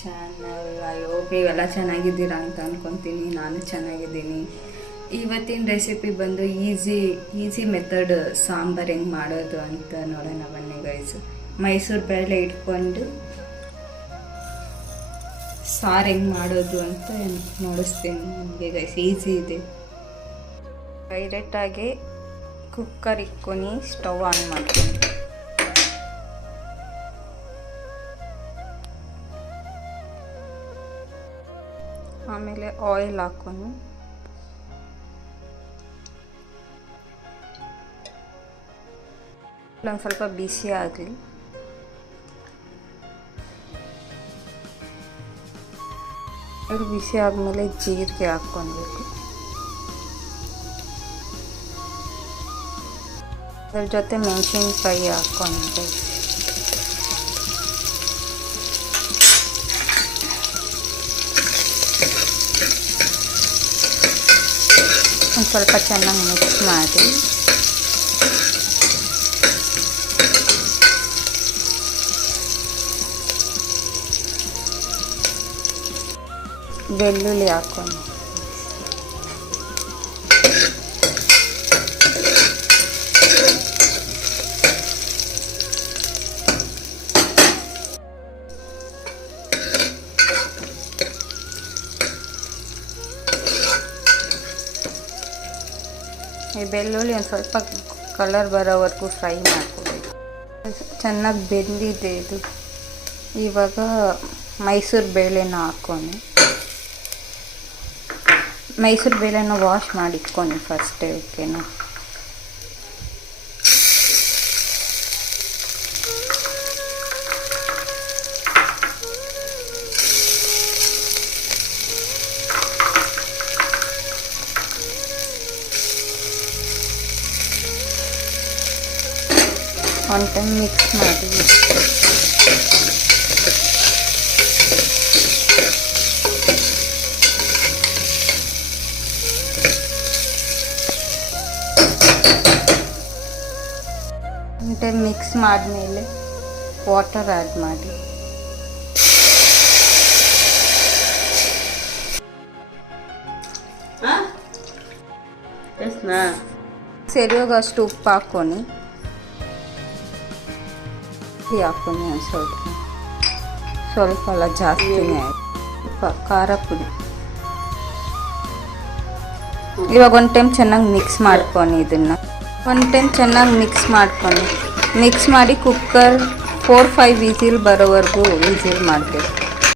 Channel I hope ನೀವೆಲ್ಲ ಚೆನ್ನಾಗಿದ್ದೀರಾ ಅಂತ ಅನ್ಕೊತೀನಿ. ನಾನು ಚೆನ್ನಾಗಿದ್ದೀನಿ. ಇವತ್ತಿನ ರೆಸಿಪಿ ಬಂದು ಈಸಿ ಮೆಥಡ್ ಸಾಂಬಾರು ಹೆಂಗೆ ಮಾಡೋದು ಅಂತ ನೋಡೋಣ ಬನ್ನಿ ಗೈಸ್. ಮೈಸೂರು ಬೇಳೆ ಇಟ್ಕೊಂಡು ಸಾರು ಹೆಂಗೆ ಮಾಡೋದು ಅಂತ ನೋಡಿಸ್ತೀನಿ ನಿಮಗೆ ಗೈಸ್. ಈಸಿ ಇದೆ. ಡೈರೆಕ್ಟಾಗಿ ಕುಕ್ಕರ್ ಇಟ್ಕೊಂಡು ಸ್ಟವ್ ಆನ್ ಮಾಡ್ತೀನಿ. ಆಮೇಲೆ ಆಯಿಲ್ ಹಾಕೊಂಡು ಒಂದು ಸ್ವಲ್ಪ ಬಿಸಿ ಆಗಲಿ. ಅದು ಬಿಸಿ ಆದಮೇಲೆ ಜೀರಿಗೆ ಹಾಕ್ಕೊಳ್ಬೇಕು. ಅದ್ರ ಜೊತೆ ಮೆಣಸಿನ್ಕಾಯಿ ಹಾಕ್ಕೊಂಡು ಒಂದು ಸ್ವಲ್ಪ ಚೆನ್ನಾಗಿ ಮಿಕ್ಸ್ ಮಾಡಿ ಬೆಳ್ಳುಳ್ಳಿ ಹಾಕ್ಕೊಂಡು ಈ ಬೆಳ್ಳುಳ್ಳಿ ಒಂದು ಸ್ವಲ್ಪ ಕಲರ್ ಬರೋವರೆಗೂ ಫ್ರೈ ಮಾಡ್ಕೋಬೇಕು. ಚೆನ್ನಾಗಿ ಬೆಂದಿದೆ ಇದು. ಇವಾಗ ಮೈಸೂರು ಬೇಳೆನ ಹಾಕ್ಕೊಂಡು ಮೈಸೂರು ಬೇಳೆನ ವಾಶ್ ಮಾಡಿ ಇಟ್ಕೊಂಡು ಫಸ್ಟೇ. ಓಕೆನಾ? ಒಂದು ಟೈಮ್ ಮಿಕ್ಸ್ ಮಾಡಿ ಒಂದು ಟೈಮ್ ಮಿಕ್ಸ್ ಮಾಡಿದ್ಮೇಲೆ ವಾಟರ್ ಆ್ಯಡ್ ಮಾಡಿ ಸರಿಯೋಗಷ್ಟು ಉಪ್ಪು ಹಾಕ್ಕೊಂಡು ಹಾಕ್ಕೊಂಡು ಒಂದು ಸ್ವಲ್ಪ ಅಲ್ಲ ಜಾಸ್ತಿನೇ ಆಯಿತು. ಖಾರ ಪುಡಿ ಇವಾಗ ಒಂದು ಟೈಮ್ ಚೆನ್ನಾಗಿ ಮಿಕ್ಸ್ ಮಾಡ್ಕೊಂಡು ಇದನ್ನು ಒಂದು ಟೈಮ್ ಚೆನ್ನಾಗಿ ಮಿಕ್ಸ್ ಮಾಡಿ ಕುಕ್ಕರ್ 4-5 ವಿಸಿಲ್ ಬರೋವರೆಗೂ ವಿಸಿಲ್ ಮಾಡಬೇಕು.